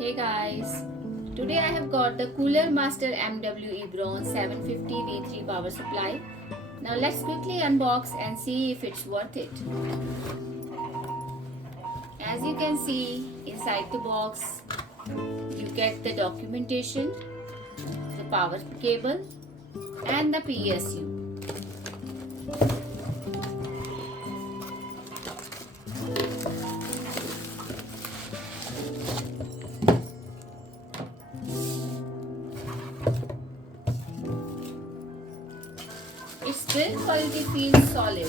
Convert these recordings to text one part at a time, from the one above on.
Hey guys, today I have got the Cooler Master MWE Bronze 750 V3 power supply. Now let's quickly unbox and see if it's worth it. As you can see inside the box, you get the documentation, the power cable and the PSU. Its build quality feels solid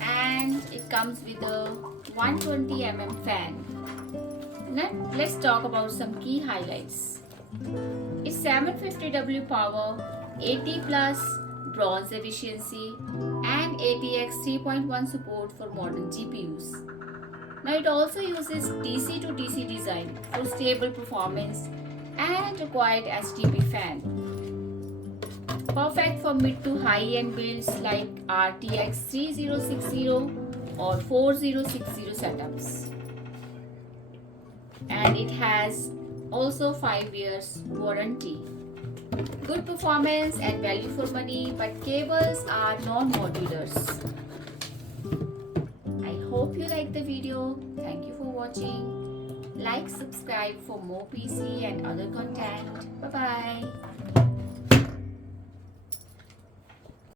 and it comes with a 120 fan. Now let's talk about some key highlights. Its 750W power, 80 plus bronze efficiency and ATX 3.1 support for modern GPUs. Now it also uses DC to DC design for stable performance and required HDP fan. Perfect for mid to high-end builds like RTX 3060 or 4060 setups. And it has also 5 years warranty. Good performance and value for money, but cables are non-modulars. I hope you like the video. Thank you for watching. Like, subscribe for more PC and other content. Bye-bye.